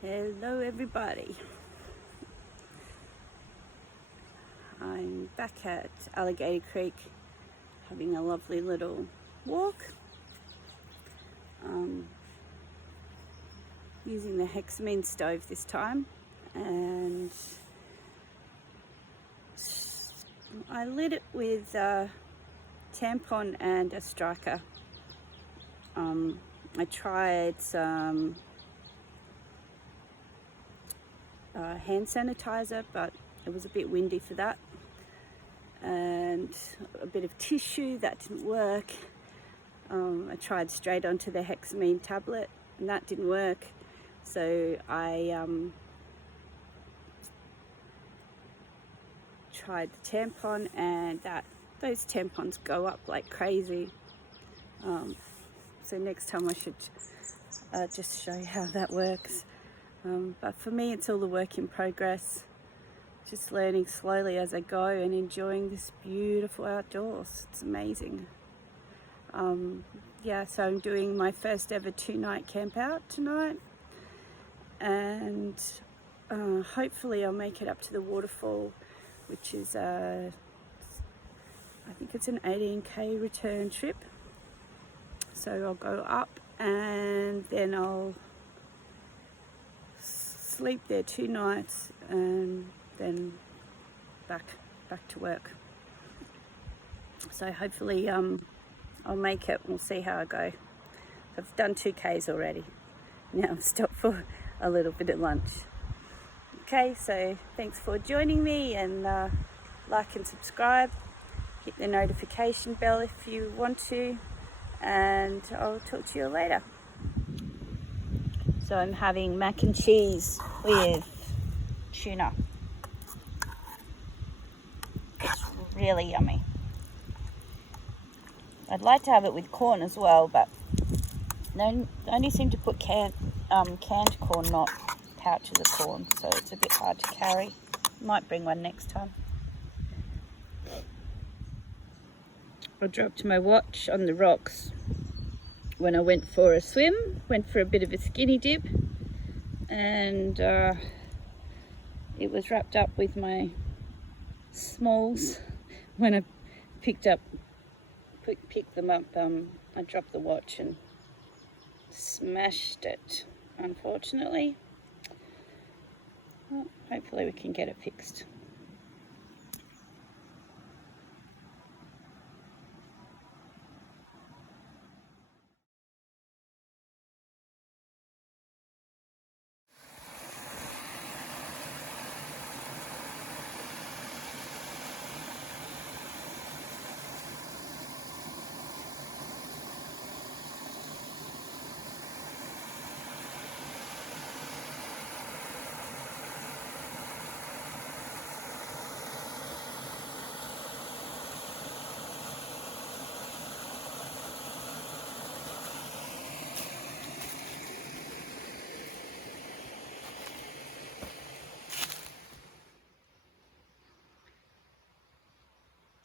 Hello everybody. I'm back at Alligator Creek having a lovely little walk, using the hexamine stove this time, and I lit it with a tampon and a striker. I tried some hand sanitizer, but it was a bit windy for that, and a bit of tissue, that didn't work. I tried straight onto the hexamine tablet and that didn't work, so I tried the tampon, and those tampons go up like crazy. So next time I should just show you how that works. But for me, it's all a work in progress, just learning slowly as I go and enjoying this beautiful outdoors. It's amazing. Yeah, so I'm doing my first ever 2-night camp out tonight, and hopefully I'll make it up to the waterfall, which is I think it's an 18k return trip. So I'll go up and then I'll sleep there 2 nights and then back to work. So hopefully I'll make it. We'll see how I go. I've done 2k's already. Now I've stopped for a little bit at lunch. Okay, so thanks for joining me, and like and subscribe. Hit the notification bell if you want to, and I'll talk to you later. So I'm having mac and cheese with tuna. It's really yummy. I'd like to have it with corn as well, but they only seem to put canned corn, not pouches of corn, so it's a bit hard to carry. Might bring one next time. I dropped my watch on the rocks when I went for a swim, went for a bit of a skinny dip, and it was wrapped up with my smalls. When I picked them up, I dropped the watch and smashed it, unfortunately. Well, hopefully we can get it fixed.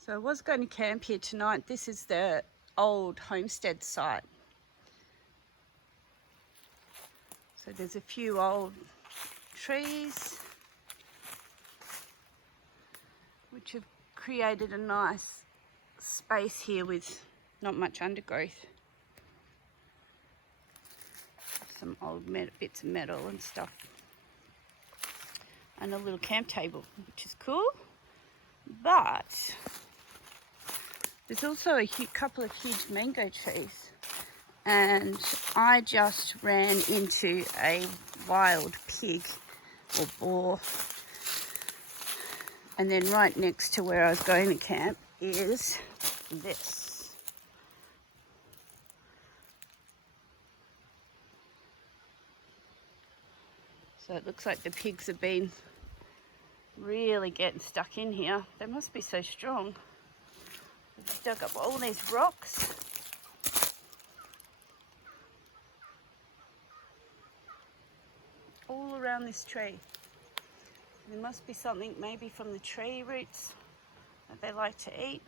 So I was going to camp here tonight. This is the old homestead site. So there's a few old trees which have created a nice space here with not much undergrowth. Some old bits of metal and stuff. And a little camp table, which is cool. But there's also a couple of huge mango trees, and I just ran into a wild pig or boar. And then right next to where I was going to camp is this. So it looks like the pigs have been really getting stuck in here. They must be so strong. They've dug up all these rocks. All around this tree. There must be something maybe from the tree roots that they like to eat.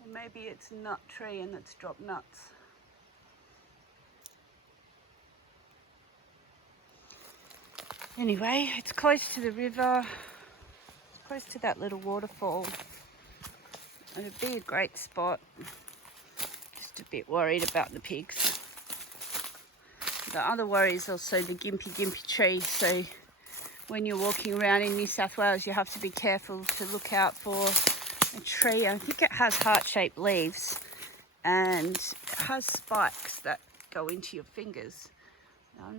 Or maybe it's a nut tree and it's dropped nuts. Anyway, it's close to the river, close to that little waterfall. And it'd be a great spot. Just a bit worried about the pigs. The other worry is also the gympie tree. So when you're walking around in New South Wales, you have to be careful to look out for a tree. I think it has heart-shaped leaves and it has spikes that go into your fingers. I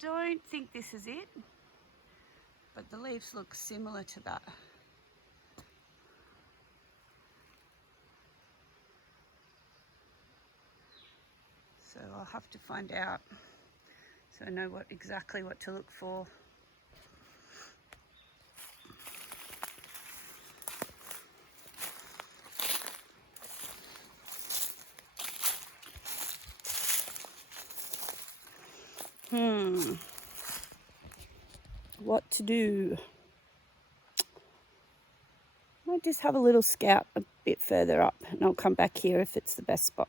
don't think this is it, but the leaves look similar to that. So I'll have to find out so I know exactly what to look for. What to do? Might just have a little scout a bit further up and I'll come back here if it's the best spot.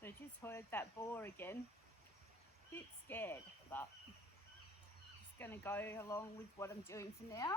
So I just heard that boar again. Bit scared, but just going to go along with what I'm doing for now.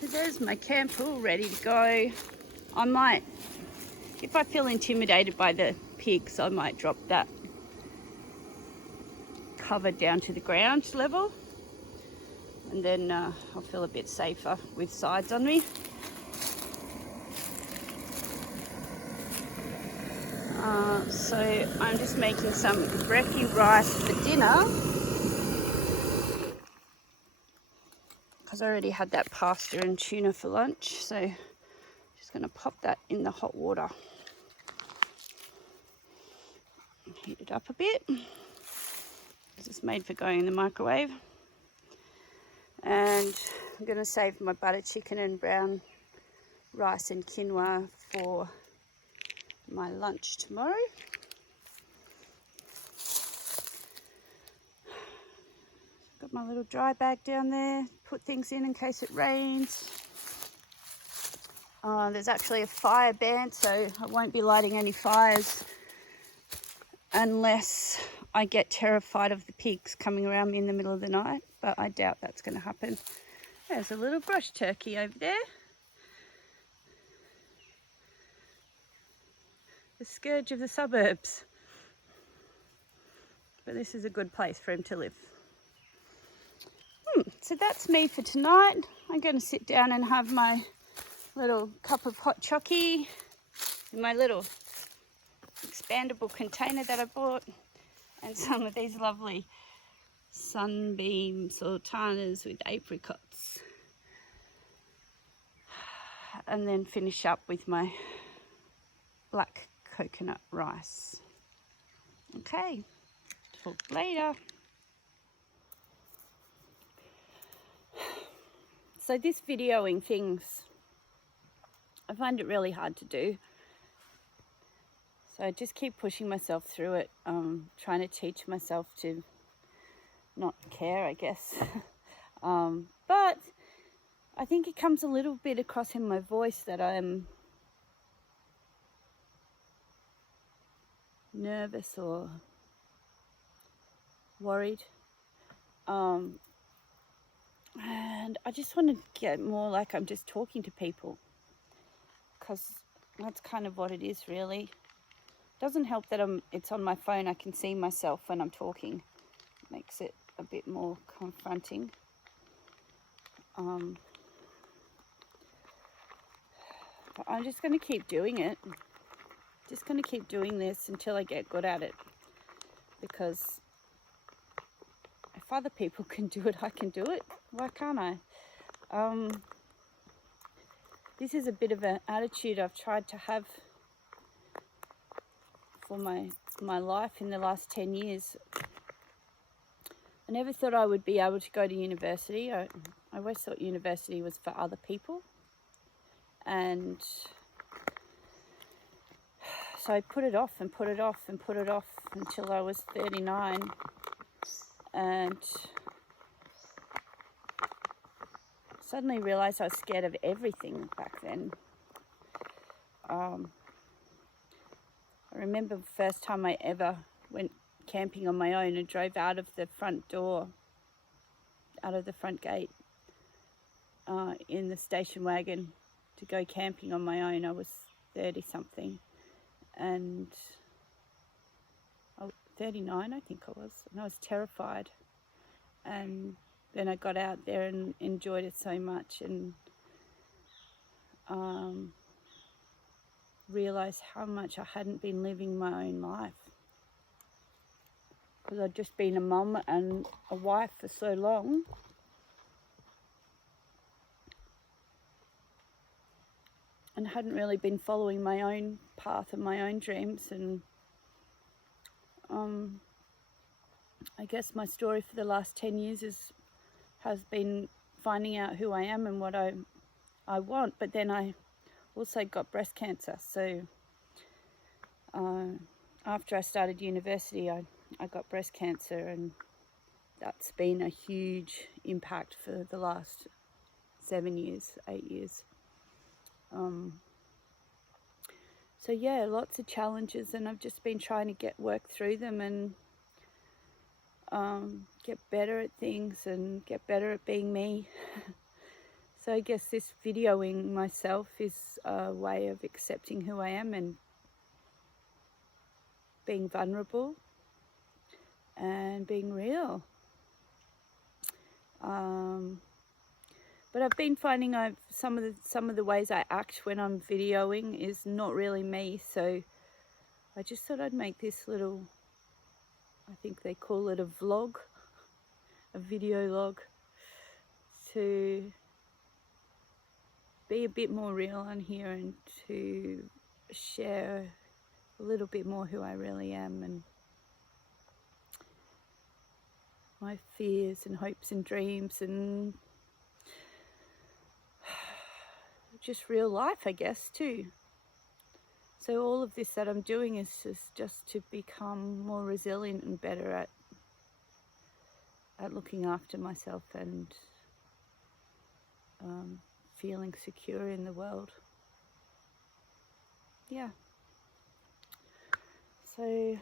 So there's my camp all ready to go. I might, if I feel intimidated by the pigs, I might drop that cover down to the ground level, and then I'll feel a bit safer with sides on me. So I'm just making some brekkie rice for dinner because I already had that pasta and tuna for lunch, so just going to pop that in the hot water. Heat it up a bit because it's made for going in the microwave. And I'm going to save my butter chicken and brown rice and quinoa for my lunch tomorrow. Got my little dry bag down there, put things in case it rains. There's actually a fire ban, so I won't be lighting any fires unless I get terrified of the pigs coming around me in the middle of the night, but I doubt that's going to happen. There's a little brush turkey over there. The scourge of the suburbs. But this is a good place for him to live. So that's me for tonight. I'm going to sit down and have my little cup of hot chockey in my little expandable container that I bought, and some of these lovely sunbeam sultanas with apricots, and then finish up with my black coconut rice. Okay, talk later. So this videoing things, I find it really hard to do. So I just keep pushing myself through it, trying to teach myself to not care, I guess. But I think it comes a little bit across in my voice that I'm nervous or worried. And I just want to get more like I'm just talking to people, because that's kind of what it is, really. It doesn't help that it's on my phone. I can see myself when I'm talking. It makes it a bit more confronting. But I'm just going to keep doing it. Just going to keep doing this until I get good at it, because if other people can do it, I can do it. Why can't I? This is a bit of an attitude I've tried to have for my life in the last 10 years. I never thought I would be able to go to university. I always thought university was for other people. And so I put it off and put it off and put it off until I was 39. And suddenly realized I was scared of everything back then. I remember the first time I ever went camping on my own and drove out of the front door, out of the front gate, in the station wagon to go camping on my own. I was 30 something, and 39 I think I was, and I was terrified. And then I got out there and enjoyed it so much, and realised how much I hadn't been living my own life, because I'd just been a mum and a wife for so long. And hadn't really been following my own path and my own dreams. And I guess my story for the last 10 years has been finding out who I am and what I want. But then I also got breast cancer. So after I started university, I got breast cancer, and that's been a huge impact for the last 7 years, 8 years. So yeah, lots of challenges, and I've just been trying to work through them and get better at things and get better at being me. So I guess this videoing myself is a way of accepting who I am and being vulnerable and being real. But I've been finding some of the ways I act when I'm videoing is not really me. So I just thought I'd make this little, I think they call it a vlog, a video log, to be a bit more real on here and to share a little bit more who I really am, and my fears and hopes and dreams, and just real life, I guess, too. So all of this that I'm doing is just to become more resilient and better at looking after myself and feeling secure in the world. Yeah. So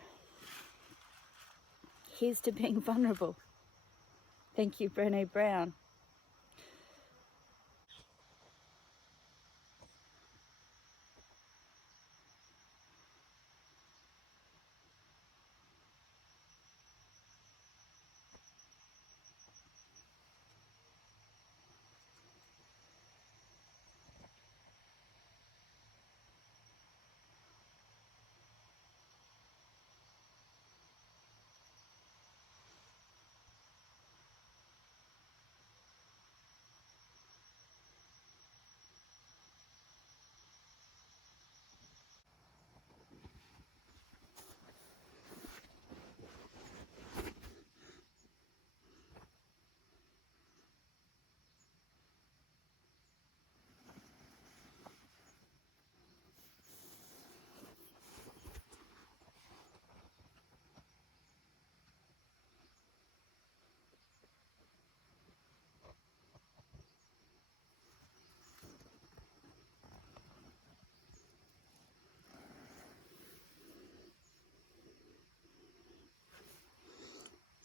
here's to being vulnerable. Thank you, Brené Brown.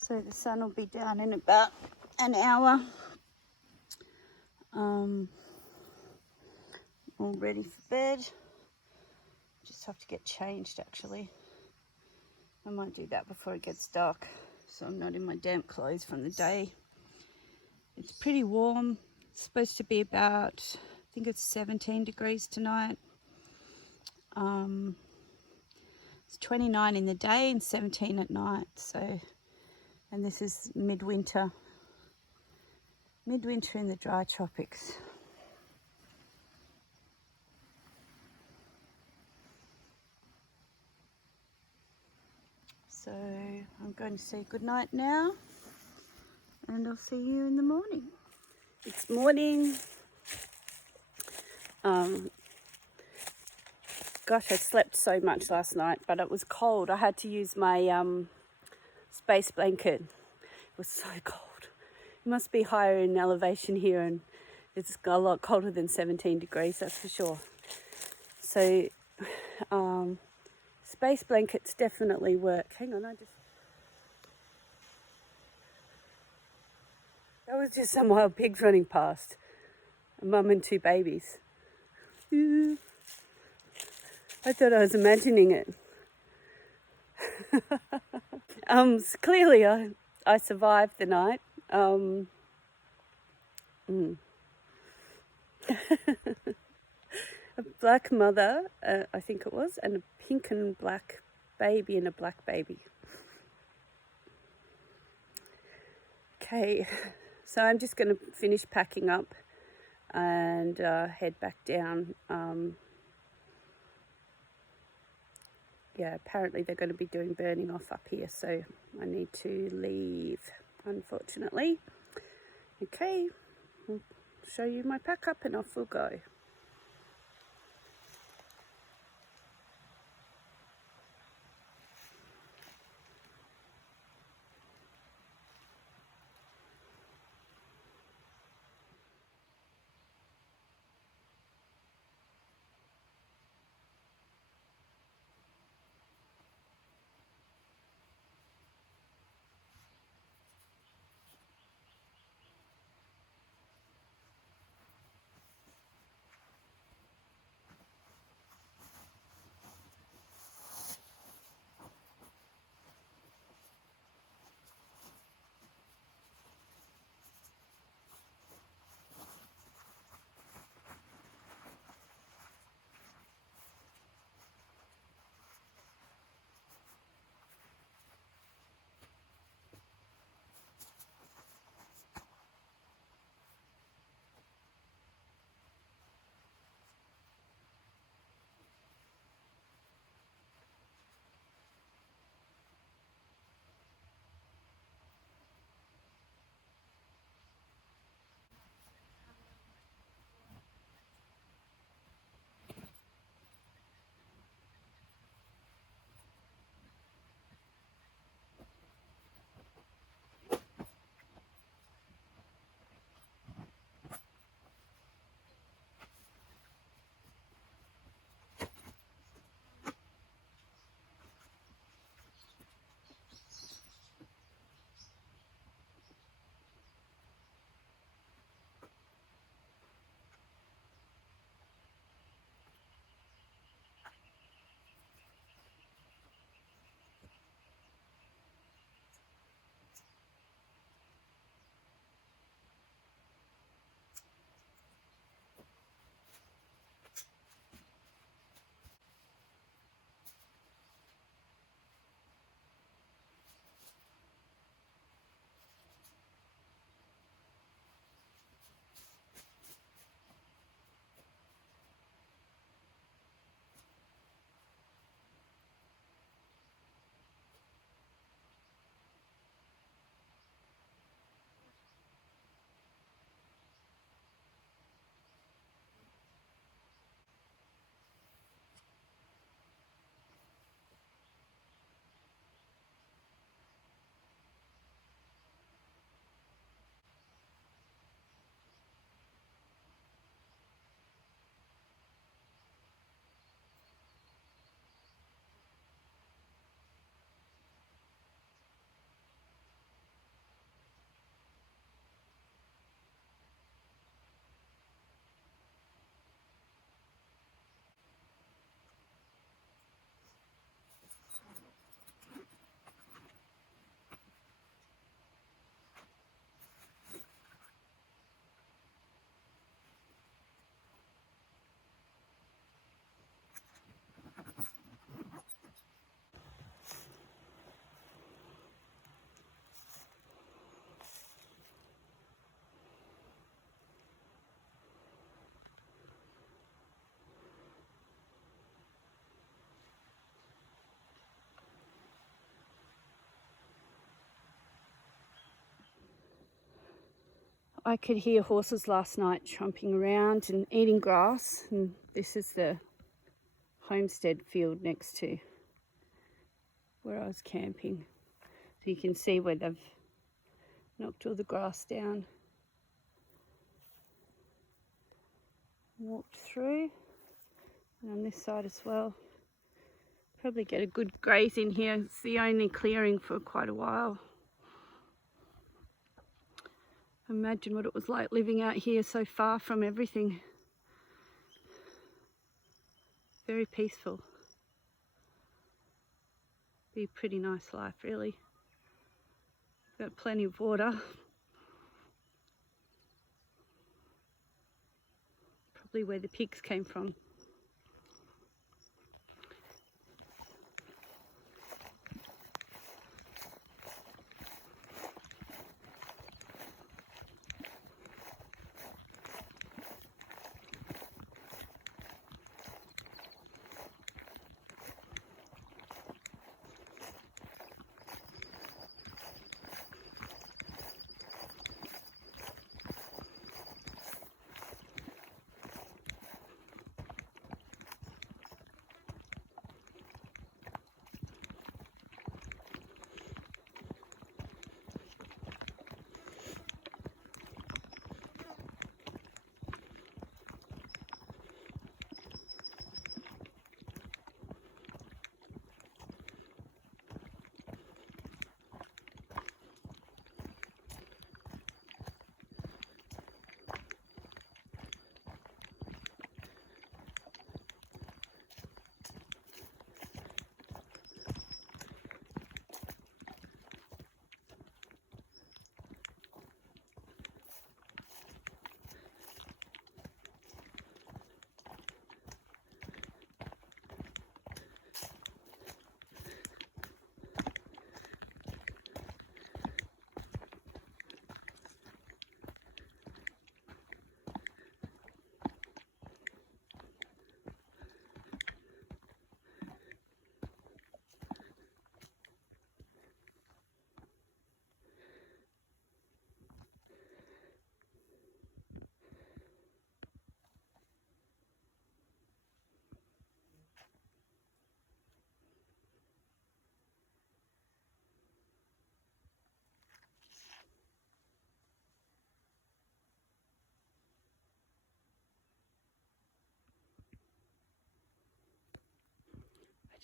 So the sun will be down in about an hour. All ready for bed. Just have to get changed actually. I might do that before it gets dark so I'm not in my damp clothes from the day. It's pretty warm. It's supposed to be about, I think it's 17 degrees tonight. It's 29 in the day and 17 at night. So, and this is midwinter in the dry tropics. So I'm going to say good night now, and I'll see you in the morning. It's morning. Gosh, I slept so much last night, but it was cold. I had to use my space blanket. It was so cold. It must be higher in elevation here, and it's a lot colder than 17 degrees, that's for sure. So space blankets definitely work. Hang on, that was just some wild pigs running past. A mum and two babies. I thought I was imagining it. So clearly I survived the night. A black mother, I think it was, and a pink and black baby and a black baby. Okay, so I'm just going to finish packing up and head back down. Yeah, apparently they're going to be doing burning off up here, so I need to leave, unfortunately. Okay, I'll show you my pack up and off we'll go. I could hear horses last night tromping around and eating grass, and this is the homestead field next to where I was camping. So you can see where they've knocked all the grass down. Walked through, and on this side as well. Probably get a good graze in here. It's the only clearing for quite a while. Imagine what it was like living out here so far from everything. Very peaceful. Be a pretty nice life, really. Got plenty of water. Probably where the pigs came from.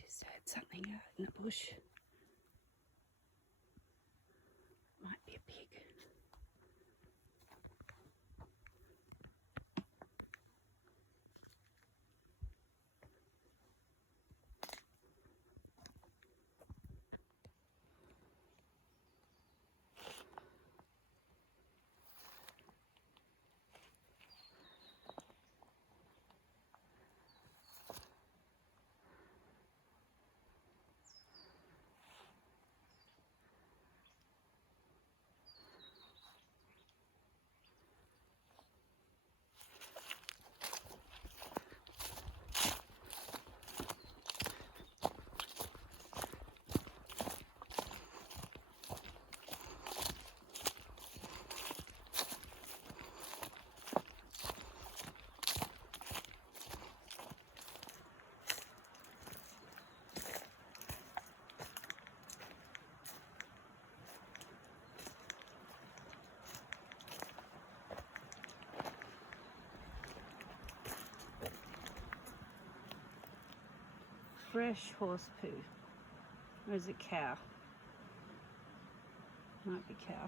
Just heard something out in the bush. Might be a pig. Fresh horse poo. Or is it cow? Might be cow.